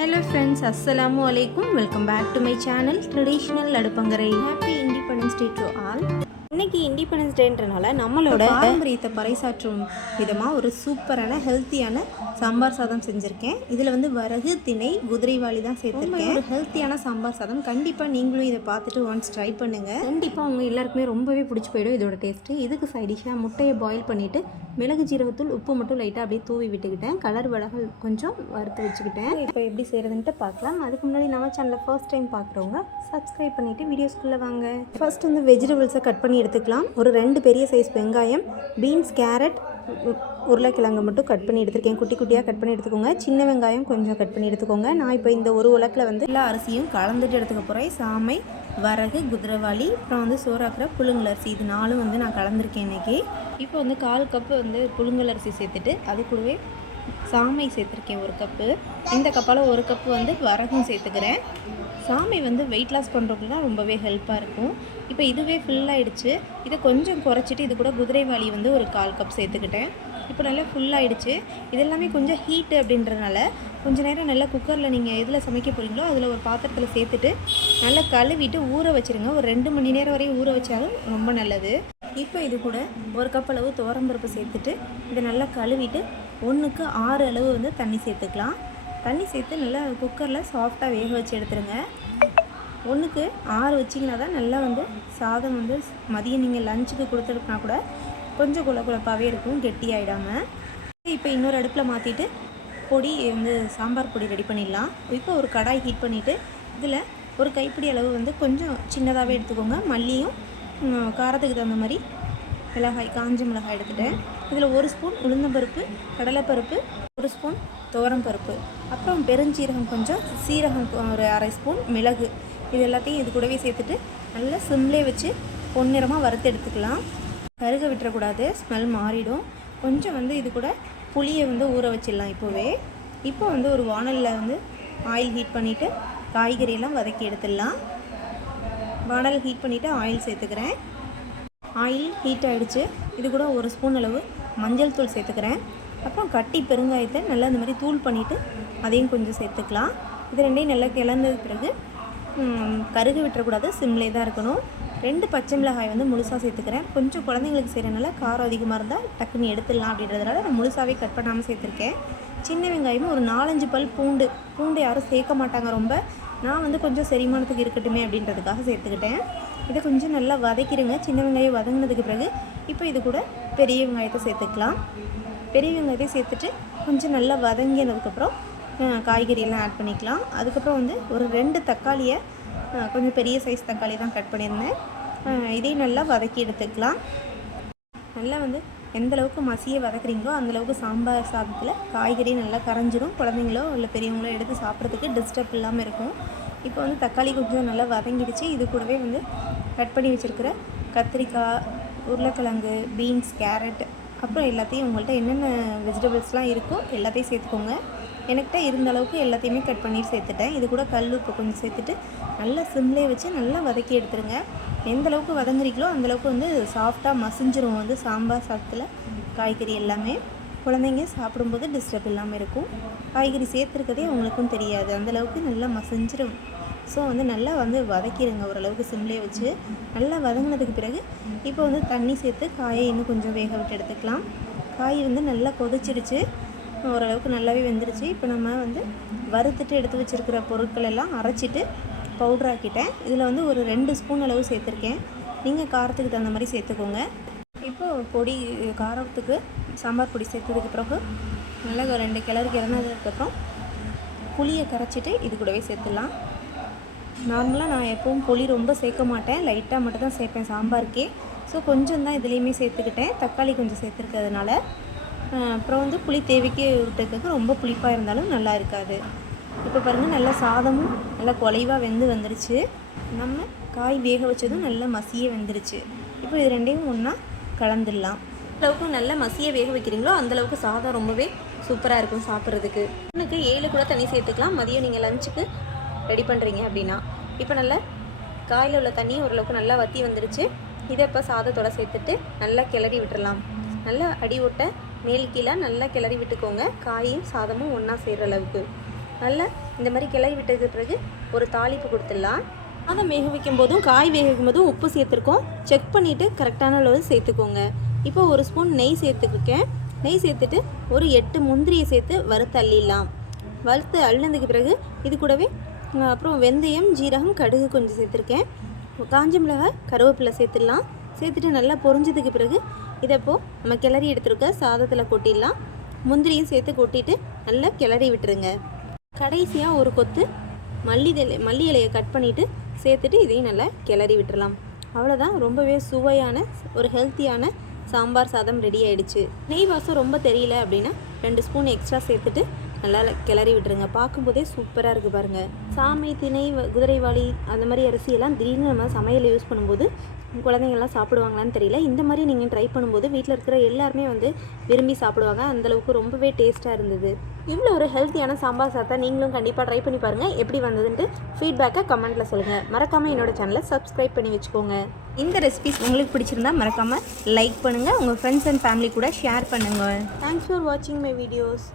Hello friends, Assalamu alaikum. Welcome back to my channel traditionaladupangarai. Happy Independence Day to all. இன்னைக்கு independence டேன்றனால நம்மளோட பாரம்பரியத்தை பறைசாற்றும் விதமாக ஒரு சூப்பரான ஹெல்த்தியான சாம்பார் சாதம் செஞ்சுருக்கேன். இதில் வரகு திணை குதிரைவாளி தான் சேர்த்துருக்கேன். ஒரு ஹெல்த்தியான சாம்பார் சாதம் கண்டிப்பாக நீங்களும் இதை பார்த்துட்டு ஒன்ஸ் ட்ரை பண்ணுங்கள். கண்டிப்பாக அவங்க எல்லாருக்குமே ரொம்பவே பிடிச்சி போயிடும் இதோட டேஸ்ட்டு. இதுக்கு சைடிஷாக முட்டையை பாயில் பண்ணிவிட்டு மிளகு ஜீரகத்தூள் உப்பு மட்டும் லைட்டாக அப்படியே தூவி விட்டுக்கிட்டேன். கலர் வடகள் கொஞ்சம் வறுத்து வச்சுக்கிட்டேன். இப்போ எப்படி செய்கிறதுன்ட்டு பார்க்கலாம். அதுக்கு முன்னாடி நம்ம சேனலில் ஃபர்ஸ்ட் டைம் பார்க்குறவங்க சப்ஸ்கிரைப் பண்ணிவிட்டு வீடியோஸ்குள்ளே வாங்க. ஃபர்ஸ்ட் வெஜிடபிள்ஸை கட் பண்ணி எடுத்துக்கலாம். ஒரு 2 பெரிய சைஸ் வெங்காயம், பீன்ஸ், கேரட், உருளைக்கிழங்கு மட்டும் கட் பண்ணி எடுத்துருக்கேன். குட்டி குட்டியாக கட் பண்ணி எடுத்துக்கோங்க. சின்ன வெங்காயம் கொஞ்சம் கட் பண்ணி எடுத்துக்கோங்க. நான் இப்போ இந்த ஒரு உலக்கில் எல்லா அரிசியும் கலந்துட்டு எடுத்துக்க போகிறேன். சாமை, வரகு, குதிரைவாளி, அப்புறம் சோறாக்குற புழுங்கல் அரிசி, இது 4 நான் கலந்துருக்கேன் இன்றைக்கி. இப்போ 1/4 கப்பு புழுங்கல் அரிசி சேர்த்துட்டு அது கூடவே சாமை சேர்த்துருக்கேன் 1 கப்பு. இந்த கப்பால் 1 கப்பு வரகும் சேர்த்துக்கிறேன். சாமை வெயிட் லாஸ் பண்ணுறவங்களுக்கு தான் ரொம்பவே ஹெல்ப்பாக இருக்கும். இப்போ இதுவே ஃபுல்லாகிடுச்சு. இதை கொஞ்சம் குறைச்சிட்டு இது கூட குதிரைவாளி ஒரு 1/4 கப் சேர்த்துக்கிட்டேன். இப்போ நல்லா ஃபுல்லாகிடுச்சு. இதெல்லாமே கொஞ்சம் ஹீட்டு அப்படின்றதுனால கொஞ்சம் நேரம் நல்லா குக்கரில் நீங்கள் எதில் சமைக்க போகிறீங்களோ அதில் ஒரு பாத்திரத்தில் சேர்த்துட்டு நல்லா கழுவிட்டு ஊற வச்சுருங்க. ஒரு 2 மணி நேரம் வரையும் ஊற வச்சாலும் ரொம்ப நல்லது. இப்போ இது கூட 1 கப் அளவு துவரம்பருப்பு சேர்த்துட்டு இதை நல்லா கழுவிட்டு 1க்கு 6 அளவு தண்ணி சேர்த்துக்கலாம். தண்ணி சேர்த்து நல்லா குக்கரில் சாஃப்டாக வேக வச்சு எடுத்துருங்க. 1க்கு 6 வச்சிங்கன்னா தான் நல்லா சாதம் மதியம் நீங்கள் லஞ்சுக்கு கொடுத்துருக்குனா கூட கொஞ்சம் குழப்பாகவே இருக்கும், கெட்டியாகிடாமல். இப்போ இன்னொரு அடுப்பில் மாற்றிட்டு பொடி சாம்பார் பொடி ரெடி பண்ணிடலாம். இப்போ ஒரு கடாய் ஹீட் பண்ணிவிட்டு இதில் ஒரு கைப்பிடி அளவு கொஞ்சம் சின்னதாகவே எடுத்துக்கோங்க. மல்லியும் காரத்துக்கு தகுந்த மாதிரி மிளகாய், காஞ்ச மிளகாய் எடுத்துட்டேன். இதில் 1 ஸ்பூன் உளுந்தம்பருப்பு, கடலைப்பருப்பு, 1 ஸ்பூன் துவரம்பருப்பு, அப்புறம் பெருஞ்சீரகம் கொஞ்சம், சீரகம் ஒரு 1/2 ஸ்பூன், மிளகு, இது எல்லாத்தையும் இது கூடவே சேர்த்துட்டு நல்லா சிம்லே வச்சு பொன்னிறமாக வறுத்து எடுத்துக்கலாம். கருக விட்டுறக்கூடாது, ஸ்மெல் மாறிடும். கொஞ்சம் இது கூட புளியை ஊற வச்சிடலாம் இப்போவே. இப்போ ஒரு வானலில் ஆயில் ஹீட் பண்ணிவிட்டு காய்கறியெல்லாம் வதக்கி எடுத்துடலாம். வானல் ஹீட் பண்ணிவிட்டு ஆயில் சேர்த்துக்கிறேன். ஆயில் ஹீட் ஆகிடுச்சு. இது கூட 1 ஸ்பூன் அளவு மஞ்சள் தூள் சேர்த்துக்கிறேன். அப்புறம் கட்டி பெருங்காயத்தை நல்லா இந்த மாதிரி தூள் பண்ணிவிட்டு அதையும் கொஞ்சம் சேர்த்துக்கலாம். இது ரெண்டையும் நல்லா கிளந்தது பிறகு கருக விட்டுறக்கூடாது, சிம்லே தான் இருக்கணும். 2 பச்சை மிளகாய் முழுசாக சேர்த்துக்கிறேன். கொஞ்சம் குழந்தைங்களுக்கு செய்கிறனால காரம் அதிகமாக இருந்தால் டக்குன்னு எடுத்துடலாம் அப்படின்றதுனால நான் முழுசாகவே கட் பண்ணாமல் சேர்த்துருக்கேன். சின்ன வெங்காயமும் ஒரு 4-5 பல் பூண்டு யாரும் சேர்க்க மாட்டாங்க ரொம்ப. நான் கொஞ்சம் செரிமானத்துக்கு இருக்கட்டுமே அப்படின்றதுக்காக சேர்த்துக்கிட்டேன். இதை கொஞ்சம் நல்லா வதக்கிடுங்க. சின்ன வெங்காயம் வதங்கினதுக்கு பிறகு இப்போ இது கூட பெரிய வெங்காயத்தை சேர்த்துக்கலாம். பெரிய வெங்காயத்தை சேர்த்துட்டு கொஞ்சம் நல்லா வதங்கினதுக்கப்புறம் காய்கறியெல்லாம் ஆட் பண்ணிக்கலாம். அதுக்கப்புறம் ஒரு 2 தக்காளியை, கொஞ்சம் பெரிய சைஸ் தக்காளி தான் கட் பண்ணியிருந்தேன், இதையும் நல்லா வதக்கி எடுத்துக்கலாம். நல்லா எந்த அளவுக்கு மசியை வதக்குறீங்களோ அந்தளவுக்கு சாம்பார் சாதத்தில் காய்கறி நல்லா கரைஞ்சிடும். குழந்தைங்களோ இல்லை பெரியவங்களோ எடுத்து சாப்பிட்றதுக்கு டிஸ்டர்ப் இல்லாமல் இருக்கும். இப்போ தக்காளி கொஞ்சம் நல்லா வதங்கிடுச்சு. இது கூடவே கட் பண்ணி வச்சுருக்கிற கத்திரிக்காய், உருளைக்கிழங்கு, பீன்ஸ், கேரட், அப்புறம் எல்லாத்தையும் உங்கள்கிட்ட என்னென்ன வெஜிடபிள்ஸ்லாம் இருக்கோ எல்லாத்தையும் சேர்த்துக்கோங்க. எனக்கிட்ட இருந்த அளவுக்கு எல்லாத்தையுமே கட் பண்ணி சேர்த்துட்டேன். இது கூட கல் உப்பு கொஞ்சம் சேர்த்துட்டு நல்லா சிம்லே வச்சு நல்லா வதக்கி எடுத்துருங்க. எந்த அளவுக்கு வதங்குறீங்களோ அந்தளவுக்கு சாஃப்டாக மசிஞ்சிரும் சாம்பார் சாதத்தில் காய்கறி எல்லாமே. குழந்தைங்க சாப்பிடும்போது டிஸ்டர்ப் இல்லாமல் இருக்கும். காய்கறி சேர்த்துருக்கதே உங்களுக்கும் தெரியாது, அந்தளவுக்கு நல்லா மசிஞ்சிரும். ஸோ நல்லா வதக்கிடுங்க ஓரளவுக்கு சிம்லே வச்சு. நல்லா வதங்கினதுக்கு பிறகு இப்போ தண்ணி சேர்த்து காயை இன்னும் கொஞ்சம் வேக விட்டு எடுத்துக்கலாம். காய் நல்லா கொதிச்சிடுச்சு, ஓரளவுக்கு நல்லாவே வெந்துடுச்சு. இப்போ நம்ம வறுத்துட்டு எடுத்து வச்சுருக்கிற பொருட்கள் எல்லாம் அரைச்சிட்டு பவுட்ராக்கிட்டேன். இதில் ஒரு 2 ஸ்பூன் அளவு சேர்த்துருக்கேன். நீங்கள் காரத்துக்கு தகுந்த மாதிரி சேர்த்துக்கோங்க. இப்போது பொடி காரத்துக்கு சாம்பார் பொடி சேர்த்ததுக்கு பிறகு நல்லா 2 கிளறு கிளறினதுக்கப்புறம் புளியை கரைச்சிட்டு இது கூடவே சேர்த்துடலாம். நார்மலாக நான் எப்பவும் புளி ரொம்ப சேர்க்க மாட்டேன், லைட்டாக மட்டும் தான் சேர்ப்பேன் சாம்பாருக்கே. ஸோ கொஞ்சம் தான் இதுலேயுமே சேர்த்துக்கிட்டேன், தக்காளி கொஞ்சம் சேர்த்துருக்கிறதுனால. அப்புறம் புளி தேவைக்கு விட்டுறதுக்கு ரொம்ப புளிப்பாக இருந்தாலும் நல்லா இருக்காது. இப்போ பாருங்கள் நல்லா சாதமும் நல்லா குலைவாக வந்துருச்சு. நம்ம காய் வேக வச்சதும் நல்லா மசிய வெந்துருச்சு. இப்போ இது ரெண்டையும் ஒன்றா கலந்துடலாம். அளவுக்கு நல்லா மசிய வேக வைக்கிறீங்களோ அந்தளவுக்கு சாதம் ரொம்பவே சூப்பராக இருக்கும் சாப்பிட்றதுக்கு. எனக்கு 7 கூட தண்ணி சேர்த்துக்கலாம் மதியம் நீங்கள் லஞ்சுக்கு ரெடி பண்ணுறீங்க அப்படின்னா. இப்போ நல்லா காயில் உள்ள தண்ணி ஓரளவுக்கு நல்லா வற்றி வந்துருச்சு. இதை இப்போ சாதத்தோடு சேர்த்துட்டு நல்லா கிளறி விட்டுடலாம். நல்லா அடி ஓட்ட மேல் கீழே நல்லா கிளறி விட்டுக்கோங்க. காயும் சாதமும் ஒன்றா சேர்கிற அளவுக்கு நல்லா இந்த மாதிரி கிளறி விட்டதுக்கு பிறகு ஒரு தாளிப்பு கொடுத்துடலாம். சாதம் வேக வைக்கும் போதும் காய் வேக வைக்கும் போதும் உப்பு சேர்த்துருக்கோம். செக் பண்ணிவிட்டு கரெக்டான அளவு சேர்த்துக்கோங்க. இப்போ ஒரு ஸ்பூன் நெய் சேர்த்துருக்கேன். நெய் சேர்த்துட்டு ஒரு 8 முந்திரியை சேர்த்து வறுத்து அள்ளிடலாம். வறுத்து அள்ளினதுக்கு பிறகு இது கூடவே அப்புறம் வெந்தயம், ஜீரகம், கடுகு கொஞ்சம் சேர்த்துருக்கேன். காஞ்ச மிளகாய், கருவேப்பிலை சேர்த்துடலாம். சேர்த்துட்டு நல்லா பொரிஞ்சதுக்கு பிறகு இதை இப்போது நம்ம கிளறி எடுத்துருக்க சாதத்தில் கொட்டிடலாம். முந்திரியும் சேர்த்து கொட்டிட்டு நல்லா கிளறி விட்டுருங்க. கடைசியாக ஒரு கொத்து மல்லி இலையை கட் பண்ணிவிட்டு சேர்த்துட்டு இதையும் நல்லா கிளறி விட்டுறலாம். அவ்வளோதான், ரொம்பவே சுவையான ஒரு ஹெல்த்தியான சாம்பார் சாதம் ரெடி ஆகிடுச்சு. நெய் வாசம் ரொம்ப தெரியல அப்படின்னா 2 ஸ்பூன் எக்ஸ்ட்ரா சேர்த்துட்டு நல்லா கிளறி விட்டுருங்க. பார்க்கும்போதே சூப்பராக இருக்குது பாருங்கள். சாமை, திணை, குதிரைவாளி அந்த மாதிரி அரிசியெல்லாம் திடீர்னு நம்ம சமையலில் யூஸ் பண்ணும்போது குழந்தைங்கள்லாம் சாப்பிடுவாங்களான்னு தெரியல. இந்த மாதிரி நீங்கள் ட்ரை பண்ணும்போது வீட்டில் இருக்கிற எல்லாருமே விரும்பி சாப்பிடுவாங்க. அந்தளவுக்கு ரொம்பவே டேஸ்ட்டாக இருந்தது. இவ்வளோ ஒரு ஹெல்த்தியான சாம்பார் சாதத்தை நீங்களும் கண்டிப்பாக ட்ரை பண்ணி பாருங்கள். எப்படி வந்ததுன்ட்டு ஃபீட்பேக்கை கமெண்ட்டில் சொல்லுங்கள். மறக்காமல் என்னோடய சேனலை சப்ஸ்கிரைப் பண்ணி வச்சுக்கோங்க. இந்த ரெசிபிஸ் உங்களுக்கு பிடிச்சிருந்தா மறக்காமல் லைக் பண்ணுங்கள். உங்கள் ஃப்ரெண்ட்ஸ் அண்ட் ஃபேமிலி கூட ஷேர் பண்ணுங்கள். தேங்க்ஸ் ஃபார் வாட்சிங் மை வீடியோஸ்.